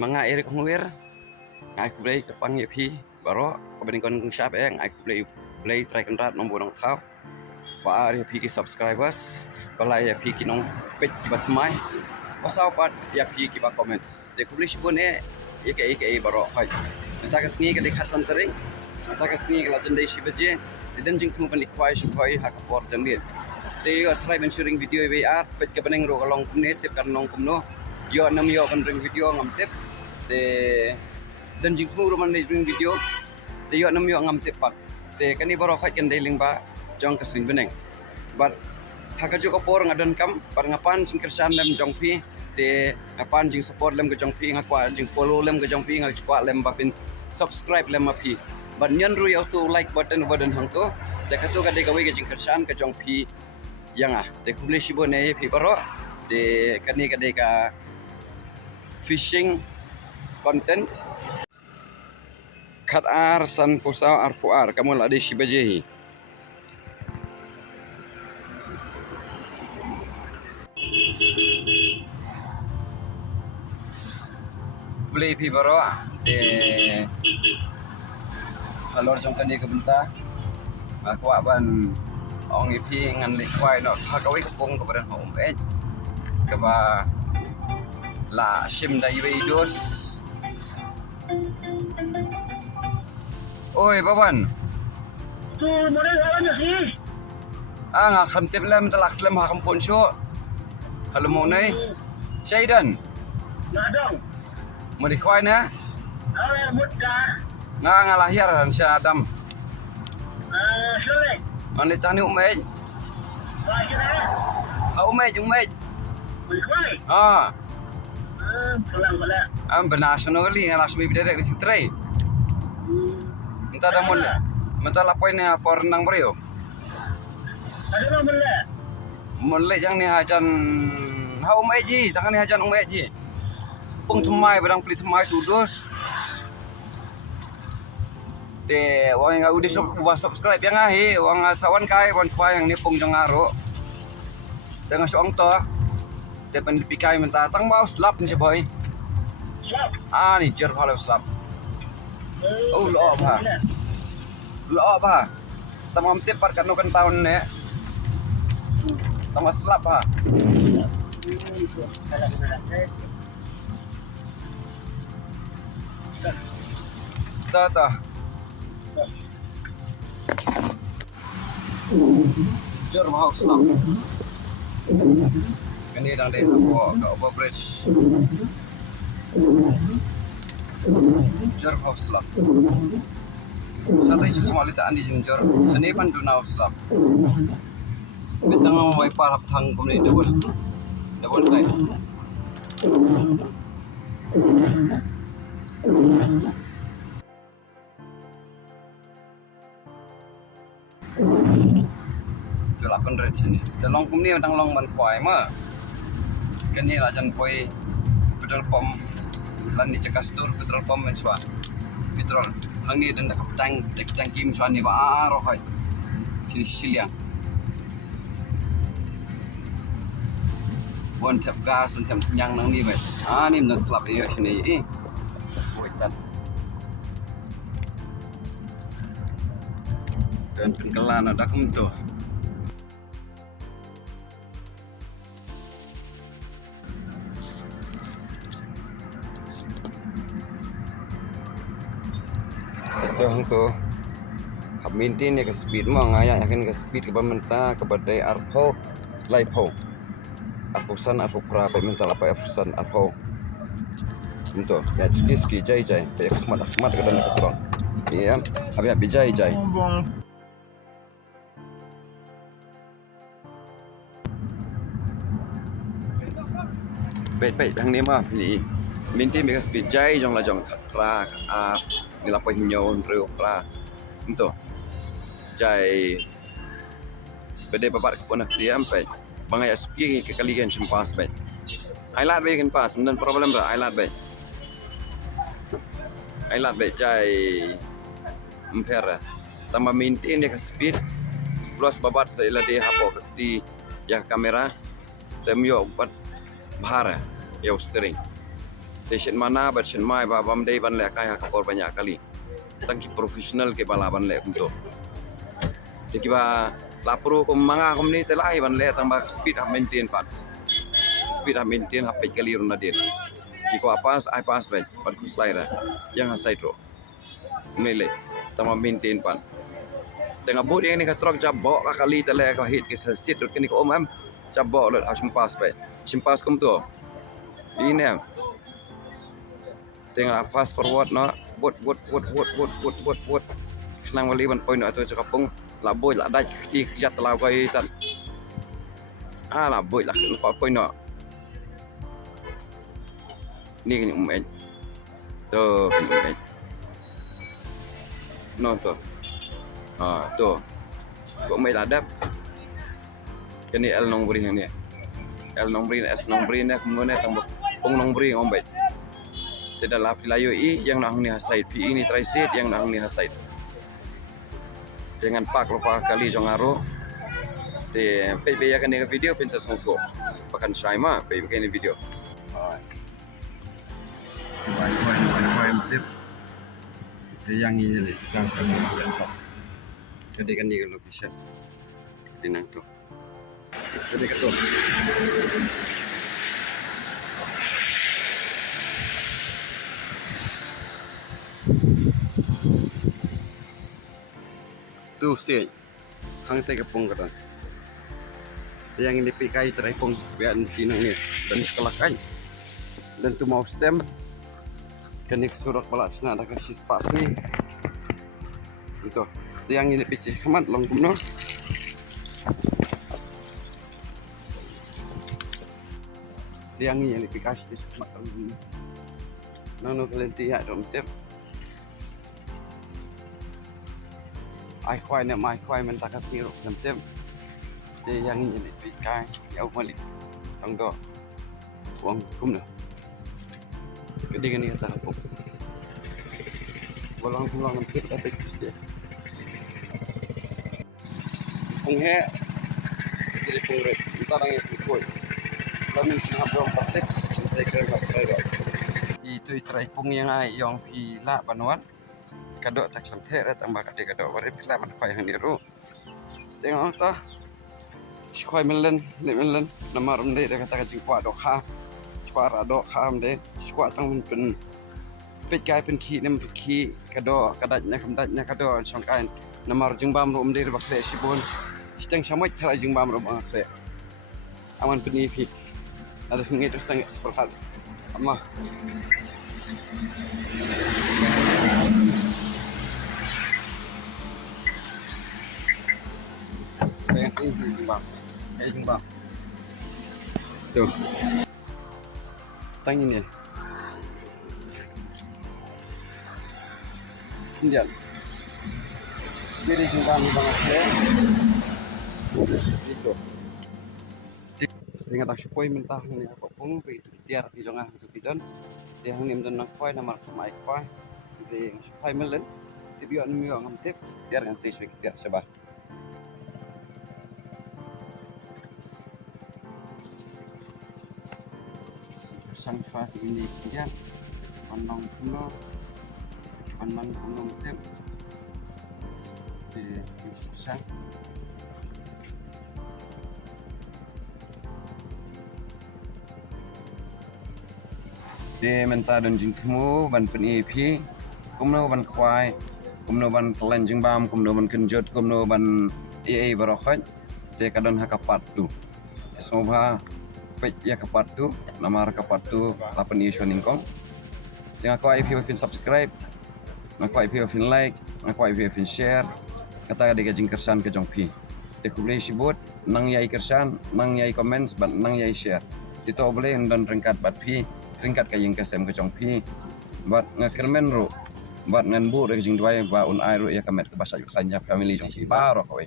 mga iri kong wir ngai ku blai kapang ye phi baro ko ben kon kung shap ngai ku blai try kan rat nombor nong thau ba ri phi ki subscribers balai ya phi ki nong page ki bat mai pasau pat ya phi ki ba comments de ku blai shibun ye ke baro khai ta ka sngi ka de khat san tering ta ka sngi ka jan dei shibaje de den jing tu ban likwai shi khoi ha ka por jamir de yo try ben sharing video we art page ka beneng ro kalong kumne tip kan nong kumno yo nam yo kan ring video ngam tip de dan jing tu roman dei ring video de yo nam yo ngam tip pat de kani baro khai kan dei ling ba jong ka sing beneng but haka jo por ngadon kam par ngapan jing kersan lem jong pi de ngapan jing support lem ke jong pi ngakwa jing follow lem ke jong pi ngakwa lem ba pin subscribe lem ma pi but nyan ru yo tu like button hang to de ka tu ka de ka we ke jing kersan ke jong pi yang de kumle shibo ne pi baro de kani ka de ka fishing contents khat ar san pusau ar puar kamu la de shibajehi beli pi baro de halor jong kani ka benta aku ban ong ipi ngan likwai no hakawi kapung ka badan home ka ba la shim dai dos oi baban tu model lawan sih. nga kham tip lem talak slem ha kampun syo halo mo nei shaidan Nah dong. mo likwai na Awal muda. nga lahir han sya adam Selek. ani tani umej Lagi dah. ha umej Berkuai. Pelan-pelan. am benational li nga lasmi bidere ke sitrai Minta ada mun, minta lapoin ni apa renang beri yo. Ada orang bela. Mun le jang ni hajan, ha umai ji, jangan ni hajan umai ji. Pung thumai badang peli thumai tudus. De wang nga udi subscribe yang ahi, wang sawan kai wan kwa yang ni pung jang aro. Dengan soang to, de pen dipikai minta tang mau slap ni boy. Siap. Ni jer phala slap. Oh lo apa? Lo apa? Tamam tepar kan no kan tahun ne. Tama slap ha. Ta. Jor mau slap. Kani dang dei ka over bridge. Jor mau slap. Santai sih semua lita andi jor. Seni pan dunau slap. Betang mau parap thang kumni double type. Itu 800 sini. Dalong kumni dang long ban kwai ma. Kani la jan poi petrol pom lan ni cekastur petrol pom mensua. Petrol hang ni dan tang kim suan ni ba aro hai. Sini siliang. Bon tap gas dan tap nyang nang ni ba. Ni men slap ni sini Kuitan. Dan pengkelan ada kum tu. Itu hang tu. Hab maintain ni ke speed mo ngaya yakin ke speed ke bamenta kepada arpo laipo. Arposan arpo pra pe mental apa arposan arpo. Untuk ya ski jai pe khmat ke dan ketron. Iya, habis jai. Baik hang ni mah ni. Maintain ke speed jai jong la jong pra ni la pa nyon reu pra. Untuk jai bede babat ke pon dia sampai bangai speed ke kali kan sempas baik. Ailat baik kan pas, dan problem dah ailat baik. Ailat baik jai ampere. Tambah maintain dia ke speed plus babat saya lah dia hapo di ya kamera temyo buat bahara ya steering. Station mana bersen mai babam dei ban le kai hakapor banyak kali. Tangki profesional ke balaban le untuk. Jadi ba lapro ko manga kom ni telai ban le tambah speed up maintain pan. Speed up maintain hap kali runa dia. Iko apas ai pas baik pan ku slide yang hasai tro. Mele tambah maintain pan. Tengah bot yang ni ka truk jabok ka kali tele ka hit ke sit rut ke ni ko om jabok lot ha simpas baik. Simpas kom tu. Ini tengah fast forward no bot nang wali ban point atau cakapung laboi la dai ti jat la bai tan laboi la lupa point no ni ni to no to to kok mai ladap ini L nong bri ni L nong bri S nong bri ni kemudian tambah pung nong bri ngombai tidak lapi layu yang nang ni hasaid pi ini trisit yang nang ni hasaid jangan pak lupa kali jongaro di pe ya kan video princess ngoko bahkan Shaima pe ini video yang ini le jadi kan dia bisa dinang tu jadi ketu tu sih hang tega pung kata yang ini pikai terepung bian pinang ni dan kelakai dan tu mau stem kenik surat pelaksana ada kasih spas ni itu yang ini picih kemat long kumno yang ini dikasih kemat long kumno nono kelenti ya dom tep ai khoai ne mai khoai men takasi ro tem de yang ini pikai ya malik tang do uang kum na gede gani kata aku walang pulang nanti kita dia pung he jadi pung red entar yang pukul lalu nak berapa pasek saya kira itu try pung yang yang pila banuan kadok tak sampai tambah kadok baru pila man khoai hang niru tengok ta khoai melen nama rumde dia kata jing kwa dok ha kwa ra dok kham de kwa tangเป็นเป็ดกายเป็นขี้nemขี้kadok kadaknya kamdatnya kadok sangkain nama jing bam rum de bakle sibon steng samai thara jing bam rum bakle aman peni pi ada ngit sangat seperti amma bang tuh tang ini Indian jadi jembang banget ya itu dengan tak syukui mentah ini apa pun itu tiar di jongah itu bidan dia hang nim dan nakoi nama sama ikoi di syukai melen di biar nimio ngamtip tiar yang sesuai tiar sebah sampai ini dia pandang pulau tem di susah di mentadon jingkmu ban pen EP kumno ban kwai kumno ban kelen jingbam kumno ban kenjot kumno ban EA barokhat de kadon hakapat tu semoga page ya kapat tu nama kapat tu 8 isu ningkong yang aku IP fin subscribe aku IP fin like aku IP fin share kata de gajing kersan ke jongpi de kublei sibut nang yai kersan nang yai comment ban nang yai share itu boleh dan ringkat bat pi ringkat ka yang kesem ke jongpi bat ngakermen ro bat ngan bu de gajing duai ba un ai ro ya kamet ke bahasa Ukraina family jongpi baro kowe